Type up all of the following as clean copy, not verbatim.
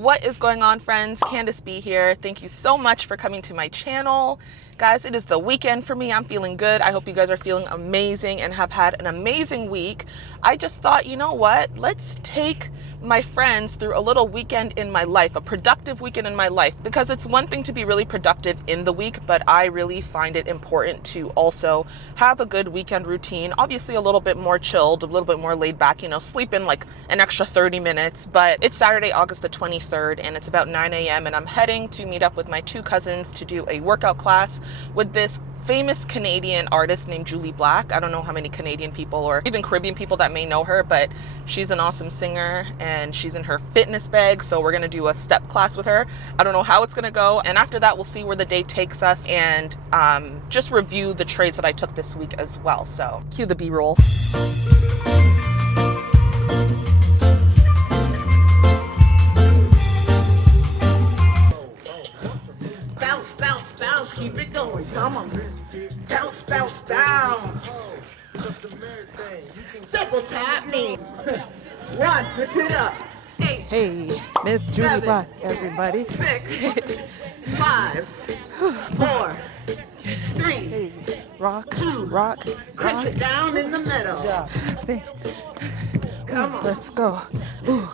What is going on, friends? Candace B here. Thank you so much for coming to my channel. Guys, it is the weekend for me. I'm feeling good. I hope you guys are feeling amazing and have had an amazing week. I just thought, you know what? Let's take my friends through a little weekend in my life, a productive weekend in my life, because it's one thing to be really productive in the week, but I really find it important to also have a good weekend routine. Obviously a little bit more chilled, a little bit more laid back, sleep in like an extra 30 minutes, but it's Saturday, August the 23rd, and it's about 9 a.m. and I'm heading to meet up with my two cousins to do a workout class with this famous Canadian artist named Julie Black. I don't know how many Canadian people or even Caribbean people that may know her, but she's an awesome singer and she's in her fitness bag. So we're going to do a step class with her. I don't know how it's going to go. And after that, we'll see where the day takes us and just review the trades that I took this week as well. So cue the B-roll. Keep it going, come on. Bounce, bounce, bounce. Double tap me. One, put it up. Eight. Hey, Miss Julie Black, everybody. 6, 5, 4, 3, Hey, rock, 2, rock, put rock. it down in the middle. Thanks. Come on. Let's go. Ooh.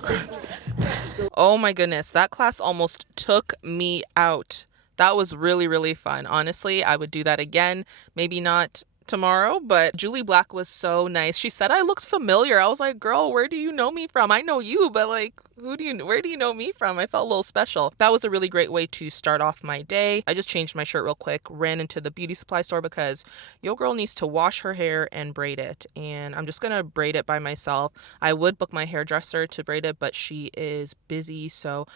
Oh my goodness, that class almost took me out. That was really, really fun. Honestly, I would do that again. Maybe not tomorrow, but Julie Black was so nice. She said I looked familiar. I was like, girl, where do you know me from? I know you, but like, where do you know me from? I felt a little special. That was a really great way to start off my day. I just changed my shirt real quick, ran into the beauty supply store because your girl needs to wash her hair and braid it. And I'm just going to braid it by myself. I would book my hairdresser to braid it, but she is busy. So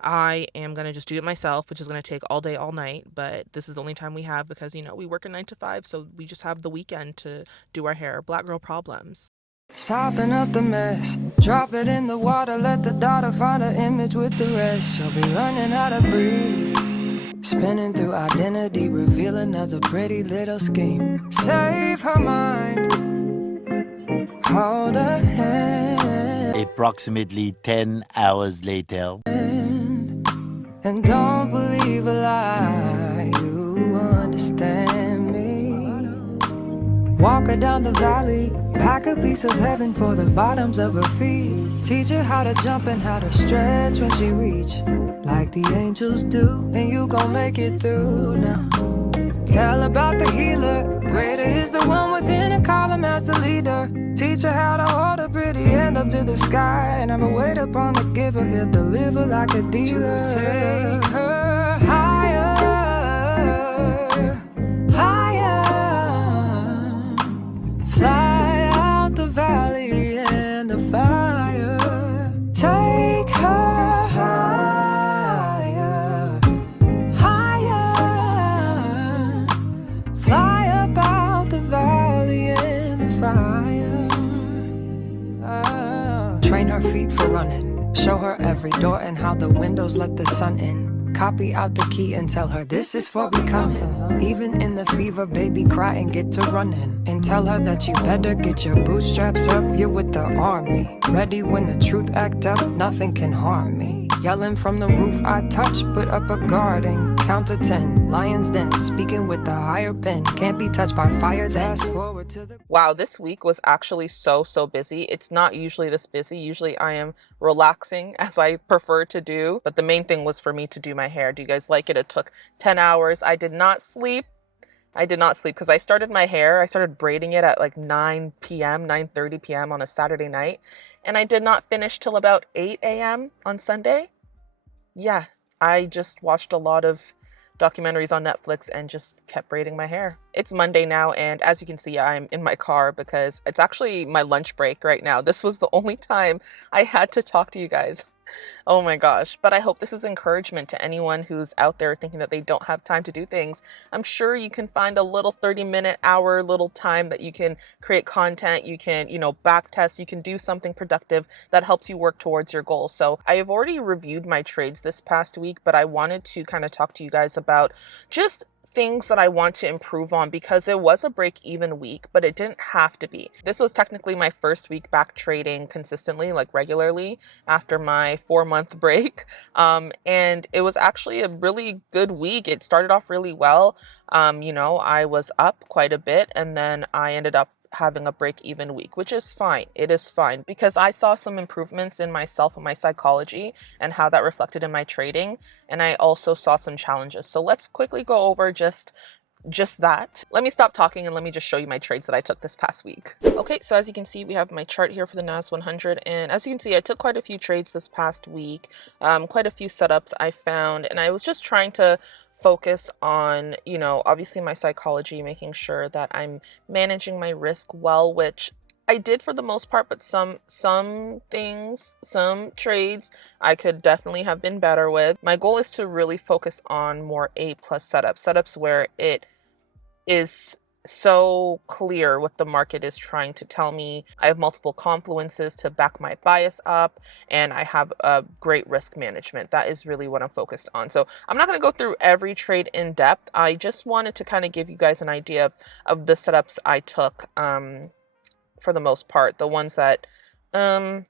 I am going to just do it myself, which is going to take all day, all night. But this is the only time we have because, we work a 9 to 5. So we just have the weekend to do our hair. Black girl problems. Soften up the mess, drop it in the water, let the daughter find her image with the rest. She'll be learning how to breathe, spinning through identity, reveal another pretty little scheme. Save her mind, hold her hand. Approximately 10 hours later. And don't believe a lie, you understand me. Walk her down the valley, pack a piece of heaven for the bottoms of her feet. Teach her how to jump and how to stretch when she reach, like the angels do, and you gon' make it through now. Tell about the healer, greater is the one within and call him as the leader. Teach her how to hold a pretty hand up to the sky and never wait upon the giver, he'll deliver like a dealer. To take her higher, higher, fly out the valley and the fire. Take her higher, higher, fly up out the valley and the fire. Train her feet for running, show her every door and how the windows let the sun in. Copy out the key and tell her this is for becoming. Even in the fever, baby, cry and get to running. And tell her that you better get your bootstraps up, you're with the army. Ready when the truth act up, nothing can harm me. Yelling from the roof I touch, put up a guard and count to 10. Lion's den, speaking with the higher pen. Can't be touched by fire, then fast forward to the... Wow, this week was actually so busy. It's not usually this busy. Usually I am relaxing as I prefer to do. But the main thing was for me to do my hair. Do you guys like it? It took 10 hours. I did not sleep. Because I started my hair. I started braiding it at like 9 p.m., 9:30 p.m. on a Saturday night. And I did not finish till about 8 a.m. on Sunday. Yeah, I just watched a lot of documentaries on Netflix and just kept braiding my hair. It's Monday now, and as you can see, I'm in my car because it's actually my lunch break right now. This was the only time I had to talk to you guys. Oh my gosh. But I hope this is encouragement to anyone who's out there thinking that they don't have time to do things. I'm sure you can find a little 30-minute, hour little time that you can create content. You can, back test. You can do something productive that helps you work towards your goals. So I have already reviewed my trades this past week, but I wanted to kind of talk to you guys about just things that I want to improve on because it was a break-even week, but it didn't have to be. This was technically my first week back trading consistently, like regularly, after my 4-month break. And it was actually a really good week. It started off really well. I was up quite a bit, and then I ended up having a break-even week, which is fine. It is fine because I saw some improvements in myself and my psychology and how that reflected in my trading. And I also saw some challenges. So let's quickly go over just that. Let me stop talking and let me just show you my trades that I took this past week. Okay, so as you can see, we have my chart here for the NAS 100. And as you can see, I took quite a few trades this past week, quite a few setups I found, and I was just trying to focus on, obviously my psychology, making sure that I'm managing my risk well, which I did for the most part, but some trades I could definitely have been better with. My goal is to really focus on more A+ setups where it is so clear what the market is trying to tell me. I have multiple confluences to back my bias up, and I have a great risk management. That is really what I'm focused on. So I'm not going to go through every trade in depth. I just wanted to kind of give you guys an idea of the setups I took, for the most part. The ones that, I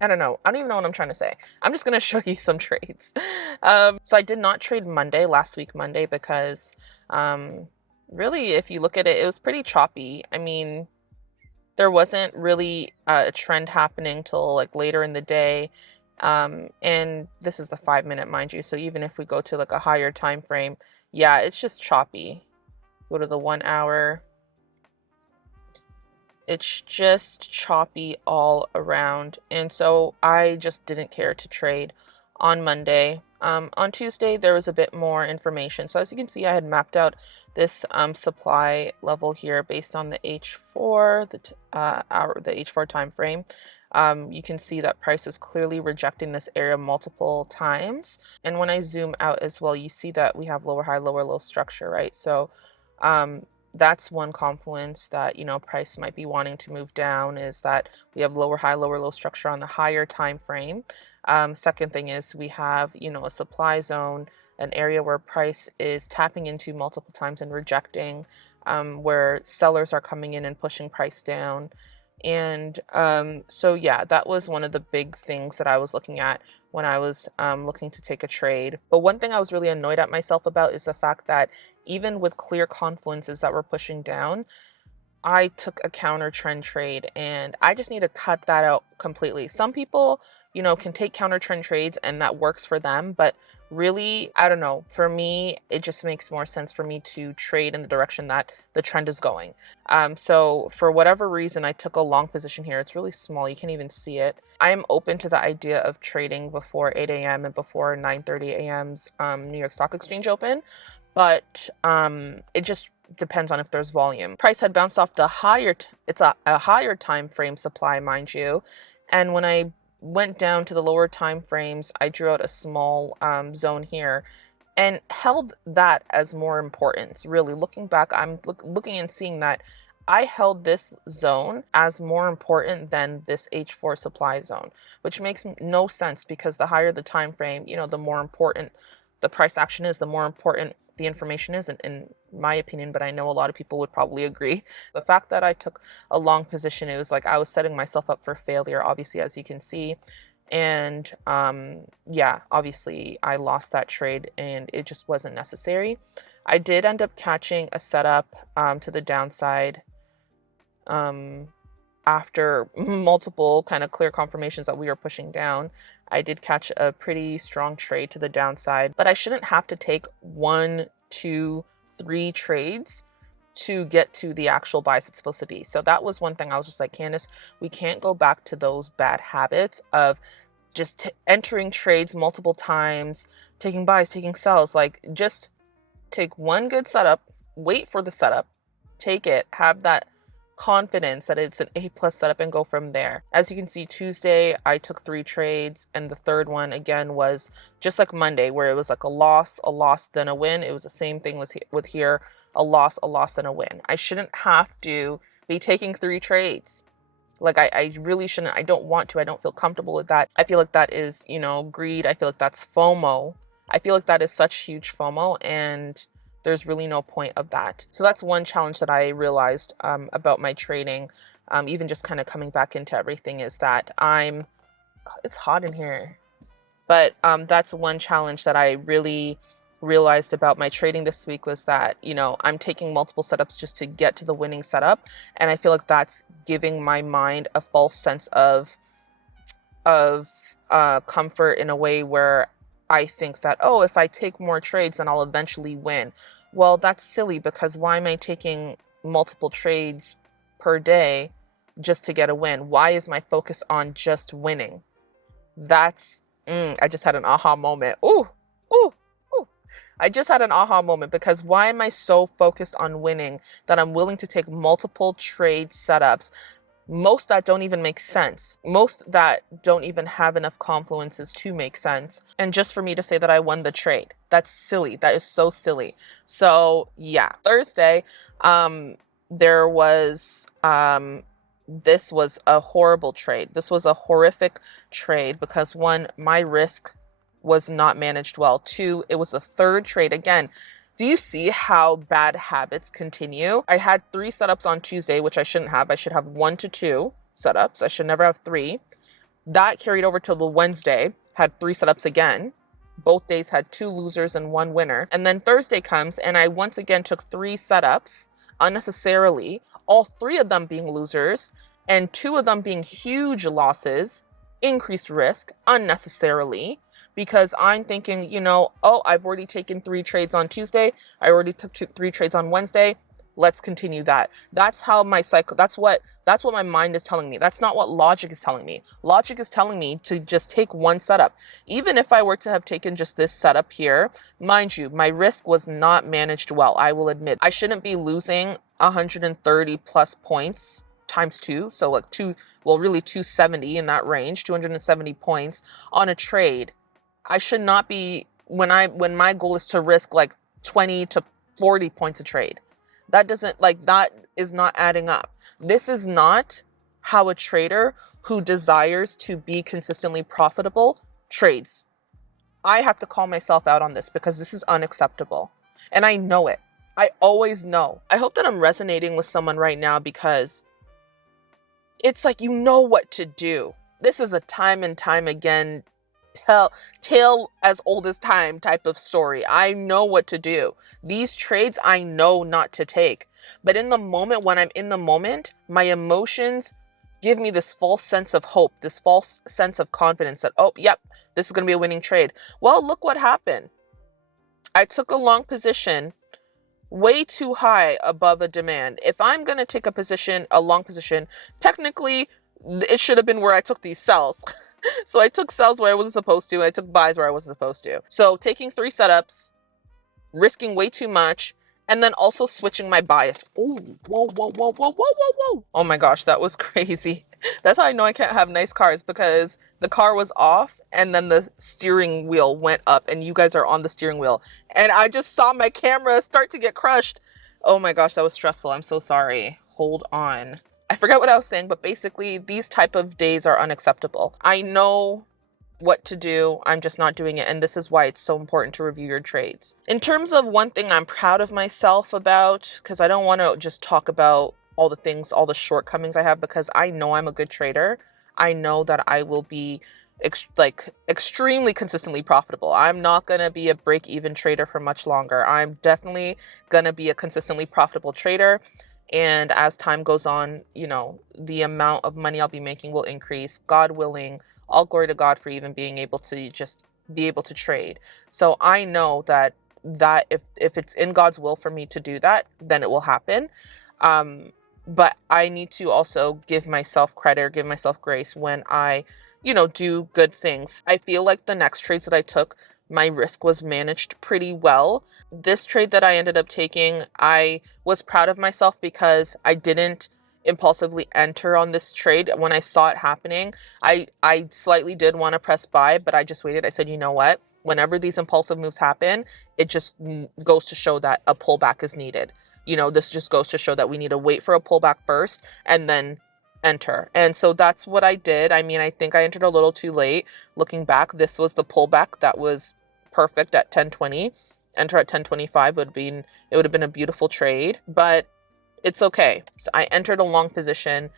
don't know. I don't even know what I'm trying to say. I'm just going to show you some trades. So I did not trade last week Monday, because really, if you look at it, it was pretty choppy. I mean, there wasn't really a trend happening till like later in the day. And this is the 5-minute, mind you. So even if we go to like a higher time frame, yeah, it's just choppy. Go to the 1 hour. It's just choppy all around. And so I just didn't care to trade on Monday. On Tuesday, there was a bit more information. So as you can see, I had mapped out this supply level here based on the H4, the H4 time frame. You can see that price was clearly rejecting this area multiple times. And when I zoom out as well, you see that we have lower high, lower low structure, right? So that's one confluence that, price might be wanting to move down, is that we have lower high, lower low structure on the higher time frame. Second thing is we have, a supply zone, an area where price is tapping into multiple times and rejecting, where sellers are coming in and pushing price down. And so yeah, that was one of the big things that I was looking at when I was looking to take a trade. But one thing I was really annoyed at myself about is the fact that even with clear confluences that were pushing down, I took a counter trend trade, and I just need to cut that out completely. Some people, can take counter trend trades and that works for them, but really, I don't know. For me, it just makes more sense for me to trade in the direction that the trend is going. So for whatever reason, I took a long position here. It's really small. You can't even see it. I am open to the idea of trading before 8 a.m. and before 9:30 a.m.'s New York Stock Exchange open, but it just depends on if there's volume. Price had bounced off the higher, it's a higher time frame supply, mind you. And when I went down to the lower time frames, I drew out a small zone here and held that as more important. Really, looking back, I'm looking and seeing that I held this zone as more important than this H4 supply zone, which makes no sense, because the higher the time frame, the more important the price action is, the more important the information is, in my opinion, but I know a lot of people would probably agree. The fact that I took a long position, it was like I was setting myself up for failure, obviously, as you can see. And yeah, obviously I lost that trade and it just wasn't necessary. I did end up catching a setup to the downside after multiple kind of clear confirmations that we were pushing down. I did catch a pretty strong trade to the downside, but I shouldn't have to take 1, 2, 3 trades to get to the actual buys it's supposed to be. So that was one thing I was just like, Candace, we can't go back to those bad habits of just entering trades multiple times, taking buys, taking sells. Like, just take one good setup, wait for the setup, take it, have that confidence that it's an A+ setup, and go from there. As you can see, Tuesday I took 3 trades, and the third one again was just like Monday, where it was like a loss, then a win. It was the same thing with here, a loss, then a win. I shouldn't have to be taking 3 trades. Like, I really shouldn't. I don't want to. I don't feel comfortable with that. I feel like that is, greed. I feel like that's FOMO. I feel like that is such huge FOMO, and there's really no point of that. So that's one challenge that I realized about my trading, even just kind of coming back into everything, is that it's hot in here. But that's one challenge that I really realized about my trading this week, was that, you know, I'm taking multiple setups just to get to the winning setup. And I feel like that's giving my mind a false sense of comfort, in a way where I think that, oh, if I take more trades, then I'll eventually win. Well, that's silly, because why am I taking multiple trades per day just to get a win? Why is my focus on just winning? That's, I just had an aha moment. Ooh. I just had an aha moment, because why am I so focused on winning that I'm willing to take multiple trade setups? Most that don't even make sense. Most that don't even have enough confluences to make sense. And just for me to say that I won the trade. That's silly. That is so silly. So yeah, Thursday, there was, this was a horrible trade. This was a horrific trade, because one, my risk was not managed well. Two, it was a third trade. Again, do you see how bad habits continue? I had 3 setups on Tuesday, which I shouldn't have. I should have 1 to 2 setups. I should never have 3. That carried over to the Wednesday, had 3 setups again. Both days had 2 losers and 1 winner. And then Thursday comes, and I once again took 3 setups unnecessarily, all 3 of them being losers, and 2 of them being huge losses, increased risk unnecessarily. Because I'm thinking, you know, oh, I've already taken 3 trades on Tuesday. I already took 3 trades on Wednesday. Let's continue that. That's how my cycle, that's what my mind is telling me. That's not what logic is telling me. Logic is telling me to just take 1 setup. Even if I were to have taken just this setup here, mind you, my risk was not managed well. I will admit, I shouldn't be losing 130 plus points times 2. So like really 270 in that range, 270 points on a trade. I should not be, when my goal is to risk like 20 to 40 points a trade. That is not adding up. This is not how a trader who desires to be consistently profitable trades. I have to call myself out on this, because this is unacceptable. And I know it. I always know. I hope that I'm resonating with someone right now, because it's like, you know what to do. This is a time and time again tale as old as time type of story. I know what to do. These trades I know not to take. But in the moment, when I'm in the moment, my emotions give me this false sense of hope, this false sense of confidence that, oh, yep, this is going to be a winning trade. Well, look what happened. I took a long position way too high above a demand. If I'm going to take a long position, technically it should have been where I took these sells. So I took sells where I wasn't supposed to. I took buys where I wasn't supposed to. So taking 3 setups, risking way too much, and then also switching my bias. Oh, whoa. Oh my gosh, that was crazy. That's how I know I can't have nice cars, because the car was off and then the steering wheel went up, and you guys are on the steering wheel. And I just saw my camera start to get crushed. Oh my gosh, that was stressful. I'm so sorry. Hold on. I forget what I was saying, but basically these type of days are unacceptable. I know what to do. I'm just not doing it. And this is why it's so important to review your trades. In terms of one thing I'm proud of myself about, because I don't want to just talk about all the things, all the shortcomings I have, because I know I'm a good trader. I know that I will be extremely consistently profitable. I'm not going to be a break-even trader for much longer. I'm definitely going to be a consistently profitable trader. And as time goes on, you know, the amount of money I'll be making will increase. God willing, all glory to God for even being able to just be able to trade. So I know that if it's in God's will for me to do that, then it will happen. But I need to also give myself credit or give myself grace when I, you know, do good things. I feel like the next trades that I took, my risk was managed pretty well. This trade that I ended up taking, I was proud of myself because I didn't impulsively enter on this trade. When I saw it happening, I slightly did want to press buy, but I just waited. I said, you know what? Whenever these impulsive moves happen, it just goes to show that a pullback is needed. You know, this just goes to show that we need to wait for a pullback first and then enter. And so that's what I did. I mean, I think I entered a little too late. Looking back, this was the pullback that was perfect at 1020. Enter at 1025 it would have been a beautiful trade, but it's okay. So I entered a long position,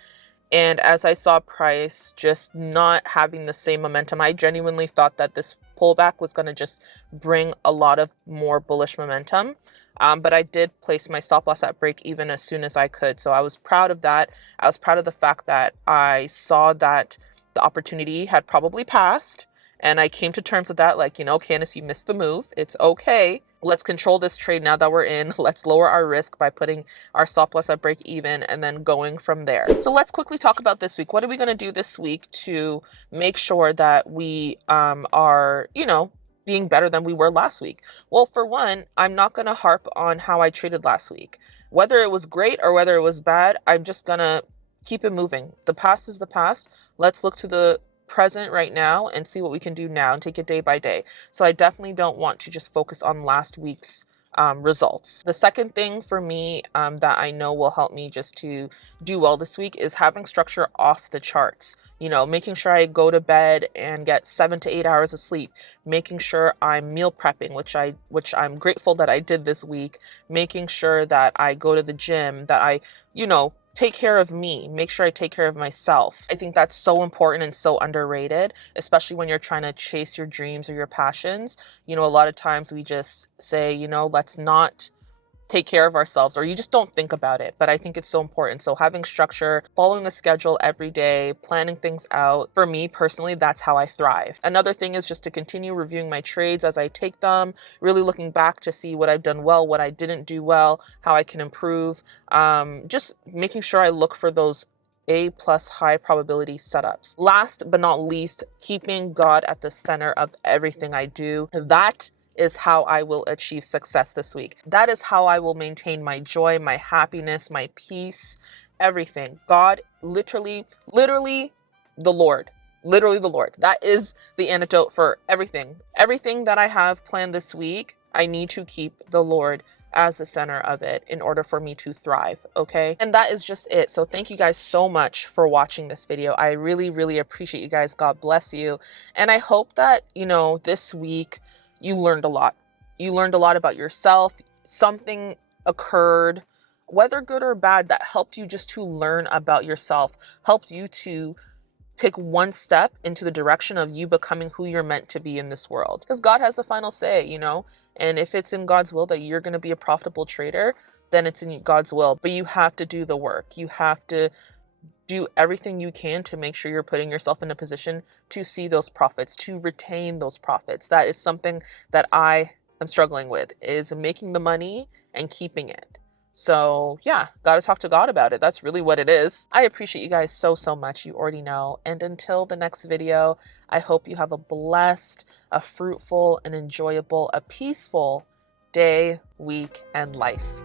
and as I saw price just not having the same momentum, I genuinely thought that this pullback was going to just bring a lot of more bullish momentum. But I did place my stop loss at break even as soon as I could. So I was proud of that. I was proud of the fact that I saw that the opportunity had probably passed. And I came to terms with that, like, you know, Candace, you missed the move. It's okay. Let's control this trade now that we're in. Let's lower our risk by putting our stop loss at break even and then going from there. So let's quickly talk about this week. What are we going to do this week to make sure that we are, you know, being better than we were last week? Well, for one, I'm not going to harp on how I traded last week. Whether it was great or whether it was bad, I'm just going to keep it moving. The past is the past. Let's look to the present right now and see what we can do now and take it day by day. So I definitely don't want to just focus on last week's results. The second thing for me that I know will help me just to do well this week is having structure off the charts. You know, making sure I go to bed and get 7 to 8 hours of sleep, making sure I'm meal prepping, which I'm grateful that I did this week, making sure that I go to the gym, that I, you know, take care of me, make sure I take care of myself. I think that's so important and so underrated, especially when you're trying to chase your dreams or your passions. You know, a lot of times we just say, you know, let's not take care of ourselves, or you just don't think about it. But I think it's so important. So having structure, following a schedule every day, planning things out. For me personally, that's how I thrive. Another thing is just to continue reviewing my trades as I take them, really looking back to see what I've done well, what I didn't do well, how I can improve. Just making sure I look for those A+ high probability setups. Last but not least, keeping God at the center of everything I do. That is how I will achieve success this week. That is how I will maintain my joy, my happiness, my peace, everything. God, literally the Lord. Literally the Lord. That is the antidote for everything. Everything that I have planned this week, I need to keep the Lord as the center of it in order for me to thrive, okay? And that is just it. So thank you guys so much for watching this video. I really appreciate you guys. God bless you. And I hope that, you know, this week you learned a lot. You learned a lot about yourself. Something occurred, whether good or bad, that helped you just to learn about yourself, helped you to take one step into the direction of you becoming who you're meant to be in this world. Because God has the final say, you know, and if it's in God's will that you're going to be a profitable trader, then it's in God's will. But you have to do the work. You have to do everything you can to make sure you're putting yourself in a position to see those profits, to retain those profits. That is something that I am struggling with, is making the money and keeping it. So yeah, got to talk to God about it. That's really what it is. I appreciate you guys so much. You already know. And until the next video, I hope you have a blessed, a fruitful, an enjoyable, a peaceful day, week, and life.